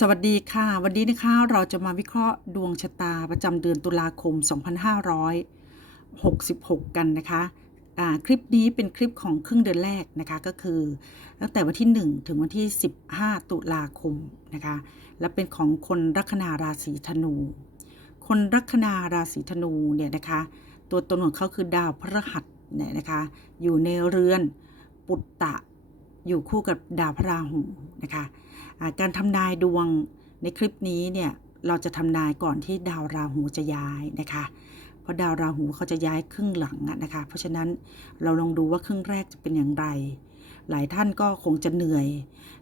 สวัสดีค่ะ วันนี้นะคะเราจะมาวิเคราะห์ดวงชะตาประจำเดือนตุลาคม 2566 กันนะคะคลิปนี้เป็นคลิปของครึ่งเดือนแรกนะคะก็คือ ตั้งแต่วันที่ 1 ถึงวันที่ 15 ตุลาคมนะคะและเป็นของคนลัคนาราศีธนู คนลัคนาราศีธนูเนี่ยนะคะตัวตนของเขาคือดาวพฤหัสเนี่ยนะคะอยู่ในเรือนปุตตะอยู่คู่กับดาวพระราหูนะคะ การทำนายดวงในคลิปนี้เนี่ยเราจะทำนายก่อนที่ดาวราหูจะย้ายนะคะ เพราะดาวราหูเขาจะย้ายครึ่งหลังนะคะ เพราะฉะนั้นเราลองดูว่าครึ่งแรกจะเป็นอย่างไร หลายท่านก็คงจะเหนื่อย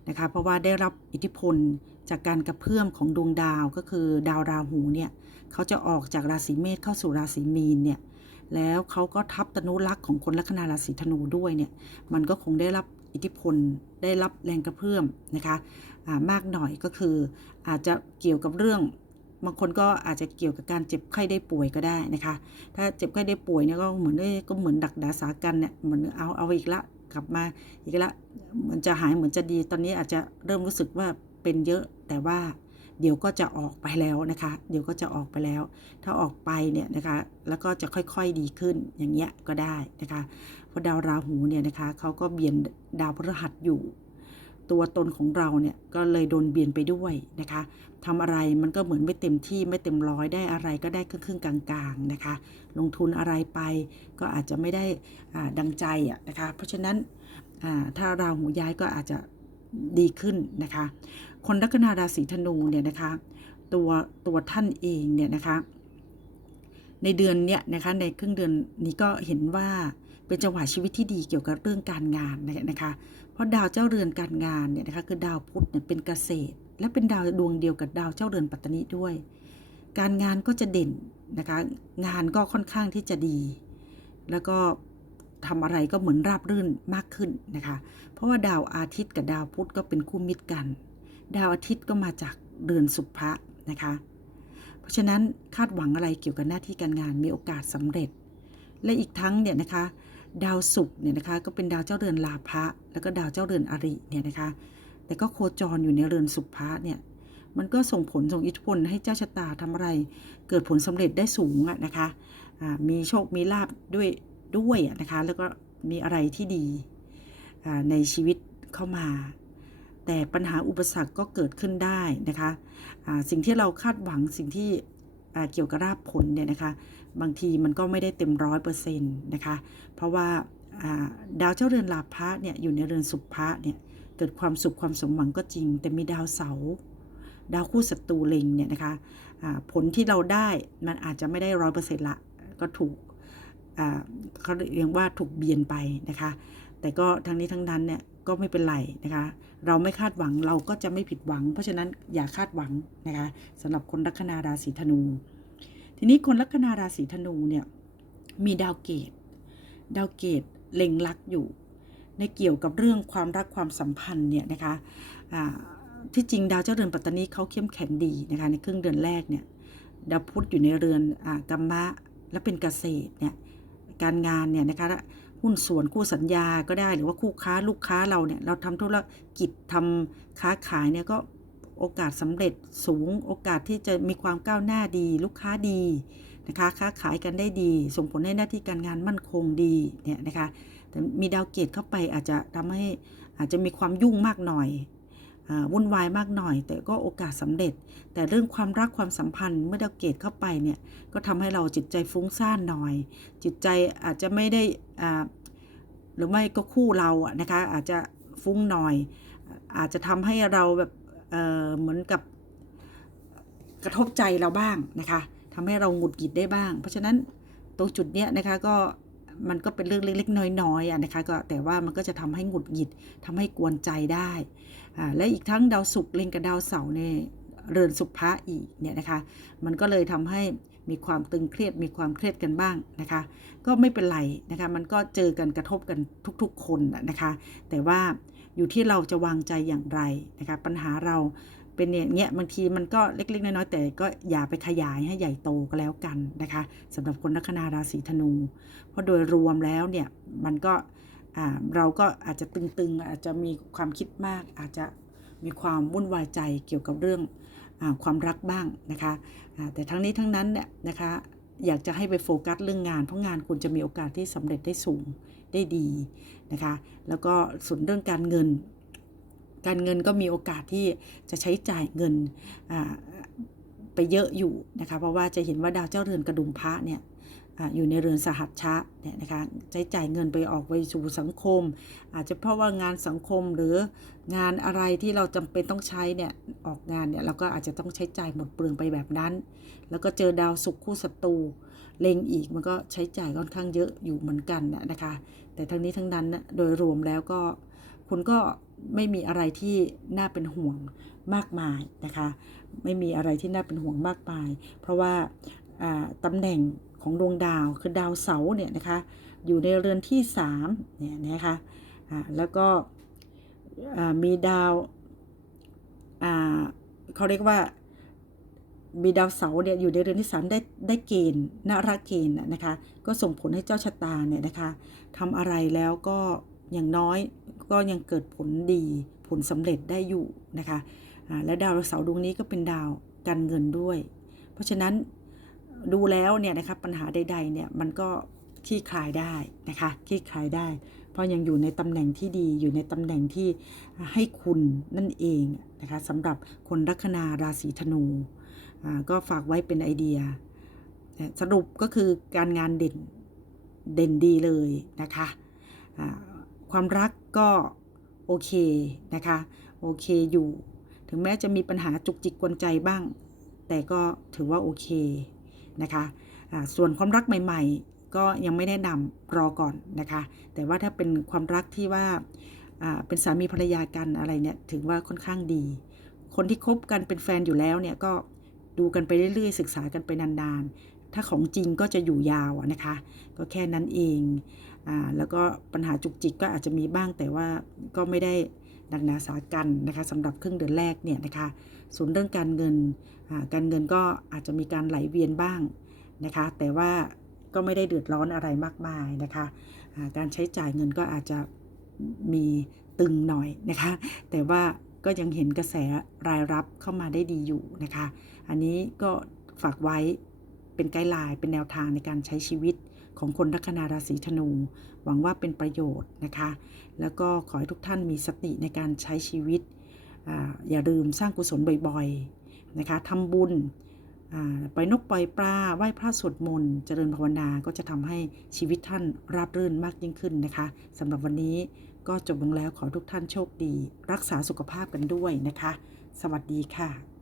นะคะ เพราะว่าได้รับอิทธิพลจากการกระเพื่อมของดวงดาวก็คือดาวราหูเนี่ยเขาจะออกจากราศีเมษเข้าสู่ราศีมีนเนี่ยแล้วเขาก็ทับตนุรักษ์ของคนลัคนาราศีธนูด้วยเนี่ยมันก็คงได้รับ อิทธิพลได้รับแรงกระเพื่อมนะคะมากหน่อยก็คืออาจจะเกี่ยวกับเรื่องบางคนก็อาจจะเกี่ยวกับการเจ็บไข้ได้ป่วยก็ได้นะคะ ถ้าเจ็บไข้ได้ป่วยเนี่ยก็เหมือนได้ก็เหมือนดักดาสากันเนี่ยเหมือนเอาเอาอีกละกลับมาอีกละเหมือนจะหายเหมือนจะดีตอนนี้อาจจะเริ่มรู้สึกว่าเป็นเยอะแต่ว่า เดี๋ยวก็จะออกไปแล้วนะคะ เดี๋ยวก็จะออกไปแล้ว ถ้าออกไปเนี่ยนะคะ แล้วก็จะค่อยๆดีขึ้นอย่างเงี้ยก็ได้นะคะ เพราะดาวราหูเนี่ยนะคะเขาก็เบียนดาวพฤหัสอยู่ ตัวตนของเราเนี่ยก็เลยโดนเบียนไปด้วยนะคะทำอะไรมันก็เหมือนไม่เต็มที่ไม่เต็มร้อยได้อะไรก็ได้ครึ่งๆกลางๆนะคะ ลงทุนอะไรไปก็อาจจะไม่ได้ดังใจอะนะคะ เพราะฉะนั้นถ้าราหูย้ายก็อาจจะ ดีขึ้นนะคะ คนลัคนาราศีธนูเนี่ยนะคะ ตัวตัวท่านเองเนี่ยนะคะ ในเดือนเนี้ยนะคะในครึ่งเดือนนี้ก็เห็นว่าเป็นจังหวะชีวิตที่ดีเกี่ยวกับเรื่องการงานนะคะ เพราะดาวเจ้าเรือนการงานเนี่ยนะคะคือดาวพุธเนี่ยเป็นเกษตร และเป็นดาวดวงเดียวกับดาวเจ้าเรือนปัตตนิด้วย การงานก็จะเด่นนะคะ งานก็ค่อนข้างที่จะดี แล้วก็ ทำอะไรก็เหมือนราบรื่นมากขึ้นนะคะ เพราะว่าดาวอาทิตย์กับดาวพุธก็เป็นคู่มิตรกัน ดาวอาทิตย์ก็มาจากเรือนสุภะนะคะ เพราะฉะนั้นคาดหวังอะไรเกี่ยวกับหน้าที่การงานมีโอกาสสำเร็จ และอีกทั้งเนี่ยนะคะ ดาวศุกร์เนี่ยนะคะก็เป็นดาวเจ้าเรือนลาภะแล้วก็ดาวเจ้าเรือนอริเนี่ยนะคะ แต่ก็โคจรอยู่ในเรือนสุภะเนี่ยมันก็ส่งผลส่งอิทธิพลให้เจ้าชะตาทำอะไร เกิดผลสำเร็จได้สูงอะนะคะอ่ามีโชคมีลาบด้วย ด้วยนะคะ แล้วก็มีอะไรที่ดีในชีวิตเข้ามา แต่ปัญหาอุปสรรคก็เกิดขึ้นได้นะคะอ่าสิ่งที่เราคาดหวังสิ่งที่เกี่ยวกับราบผลเนี่ยนะคะ บางทีมันก็ไม่ได้เต็มร้อยเปอร์เซ็นต์นะคะ เพราะว่าดาวเจ้าเรือนลาภะเนี่ยอยู่ในเรือนสุภะเนี่ยเกิดความสุขความสมหวังก็จริง แต่มีดาวเสาดาวคู่ศัตรูเล็งเนี่ยนะคะอ่าผลที่เราได้มันอาจจะไม่ได้ร้อยเปอร์เซ็นต์ละก็ถูก เขาเรียกว่าถูกเบียนไปนะคะ แต่ก็ทั้งนี้ทั้งนั้นเนี่ยก็ไม่เป็นไรนะคะ เราไม่คาดหวังเราก็จะไม่ผิดหวัง เพราะฉะนั้นอย่าคาดหวังนะคะสำหรับคนลัคนาราศีธนู ทีนี้คนลัคนาราศีธนูเนี่ยมีดาวเกต ดาวเกตเล็งลักอยู่ ในเกี่ยวกับเรื่องความรักความสัมพันธ์เนี่ยนะคะที่จริงดาวเจ้าเรือนปัตตานีเขาเข้มแข็งดีนะคะในครึ่งเดือนแรกเนี่ยดาวพุธอยู่ในเรือนอกัมมะและเป็นเกษตรเนี่ย การงานเนี่ยนะคะหุ้นส่วนคู่สัญญาก็ได้หรือว่าคู่ค้าลูกค้าเราเนี่ยเราทำธุรกิจทำค้าขายเนี่ยก็โอกาสสำเร็จสูงโอกาสที่จะมีความก้าวหน้าดี ลูกค้าดีนะคะค้าขายกันได้ดี ส่งผลให้หน้าที่การงานมั่นคงดีเนี่ยนะคะแต่มีดาวเกตเข้าไปอาจจะทำให้อาจจะมีความยุ่งมากหน่อย วุ่นวายมากหน่อย แต่ก็โอกาสสำเร็จ แต่เรื่องความรักความสัมพันธ์เมื่อดาเกตเข้าไปเนี่ยก็ทำให้เราจิตใจฟุ้งซ่านหน่อย จิตใจอาจจะไม่ได้อ่าหรือไม่ก็คู่เราอะนะคะอาจจะฟุ้งหน่อย อาจจะทำให้เราแบบเเหมือนกับกระทบใจเราบ้างนะคะทำให้เราหงุดหงิดได้บ้าง เพราะฉะนั้นตรงจุดเนี้ยนะคะก็ มันก็เป็นเรื่องเล็กๆ น้อยๆอะนะคะก็แต่ว่ามันก็จะทำให้หงุดหงิดทำให้กวนใจได้อ่าและอีกทั้งดาวศุกร์เล็งกับดาวเสาร์ในเรือนสุภะอีกเนี่ยนะคะ มันก็เลยทำให้มีความตึงเครียดมีความเครียดกันบ้างนะคะ ก็ไม่เป็นไรนะคะ มันก็เจอกันกระทบกันทุกๆ คนนะคะ แต่ว่าอยู่ที่เราจะวางใจอย่างไรนะคะ ปัญหาเรา เป็นอย่างเงี้ยบางทีมันก็เล็กๆน้อยๆแต่ก็อย่าไปขยายให้ใหญ่โตก็แล้วกันนะคะสำหรับคนลัคนาราศีธนู เพราะโดยรวมแล้วเนี่ยมันก็เราก็อาจจะตึงๆ อาจจะมีความคิดมาก อาจจะมีความวุ่นวายใจเกี่ยวกับเรื่องอความรักบ้างนะคะแต่ทั้งนี้ทั้งนั้นเนี่ยนะคะอยากจะให้ไปโฟกัสเรื่องงาน เพราะงานคุณจะมีโอกาสที่สำเร็จได้สูงได้ดีนะคะแล้วก็ส่วนเรื่องการเงิน การเงินก็มีโอกาสที่จะใช้จ่ายเงินไปเยอะอยู่นะคะเพราะว่าจะเห็นว่าดาวเจ้าเรือนกระดุมพระเนี่ยออยู่ในเรือนสหัชชะเนี่ยนะคะใช้จ่ายเงินไปออกไปสู่สังคม อาจจะเพราะว่างานสังคมหรืองานอะไรที่เราจำเป็นต้องใช้เนี่ยออกงานเนี่ยเราก็อาจจะต้องใช้จ่ายหมดเปลืองไปแบบนั้น แล้วก็เจอดาวศุกร์คู่ศัตรูเล็งอีกมันก็ใช้จ่ายค่อนข้างเยอะอยู่เหมือนกันน่ะนะคะ แต่ทั้งนี้ทั้งนั้นนะโดยรวมแล้วก็คุณก็ ไม่มีอะไรที่น่าเป็นห่วงมากมายนะคะ ไม่มีอะไรที่น่าเป็นห่วงมากมาย เพราะว่าตำแหน่งของดวงดาวคือดาวเสาร์เนี่ยนะคะอยู่ในเรือนที่3เนี่ยนะคะแล้วก็มีดาวเขาเรียกว่ามีดาวเสาร์เนี่ยอยู่ในเรือนที่ 3 ได้ได้เกณฑ์นารเกณฑ์นะคะ ก็ส่งผลให้เจ้าชะตาเนี่ยนะคะทำอะไรแล้วก็อย่างน้อย ก็ยังเกิดผลดีผลสำเร็จได้อยู่นะคะและดาวเสาร์ดวงนี้ก็เป็นดาวการเงินด้วย เพราะฉะนั้นดูแล้วเนี่ยนะคะปัญหาใดๆเนี่ยมันก็คลี่คลายได้นะคะคลี่คลายได้ เพราะยังอยู่ในตำแหน่งที่ดีอยู่ในตำแหน่งที่ให้คุณนั่นเองนะคะสำหรับคนลัคนาราศีธนูก็ฝากไว้เป็นไอเดีย สรุปก็คือการงานเด่นเด่นดีเลยนะคะ ความรักก็โอเคนะคะโอเคอยู่ ถึงแม้จะมีปัญหาจุกจิกกวนใจบ้าง แต่ก็ถือว่าโอเคนะคะส่วนความรักใหม่ ๆ ก็ยังไม่แนะนำรอก่อนนะคะ แต่ว่าถ้าเป็นความรักที่ว่าเป็นสามีภรรยากันอะไรเนี่ยถือว่าค่อนข้างดี คนที่คบกันเป็นแฟนอยู่แล้วเนี่ยก็ดูกันไปเรื่อยๆ ศึกษากันไปนานๆ ถ้าของจริงก็จะอยู่ยาวนะคะ ก็แค่นั้นเอง อ่าแล้วก็ปัญหาจุกจิกก็อาจจะมีบ้างแต่ว่าก็ไม่ได้หนักหนาสากันนะคะสำหรับครึ่งเดือนแรกเนี่ยนะคะส่วนเรื่องการเงินการเงินก็อาจจะมีการไหลเวียนบ้างนะคะ แต่ว่าก็ไม่ได้เดือดร้อนอะไรมากมายนะคะาการใช้จ่ายเงินก็อาจจะมีตึงหน่อยนะคะ แต่ว่าก็ยังเห็นกระแสรายรับเข้ามาได้ดีอยู่นะคะ อันนี้ก็ฝากไว้เป็นไกด์ไลน์เป็นแนวทางในการใช้ชีวิต ของคนลัคนาราศีธนู หวังว่าเป็นประโยชน์นะคะ แล้วก็ขอให้ทุกท่านมีสติในการใช้ชีวิตออย่าลืมสร้างกุศลบ่อยๆนะคะทำบุญปล่อยนกปล่อยปลาไหว้พระสวดมนต์เจริญภาวนาก็จะทำให้ชีวิตท่านราบรื่นมากยิ่งขึ้นนะคะสำหรับวันนี้ก็จบลงแล้วขอทุกท่านโชคดี รักษาสุขภาพกันด้วยนะคะ สวัสดีค่ะ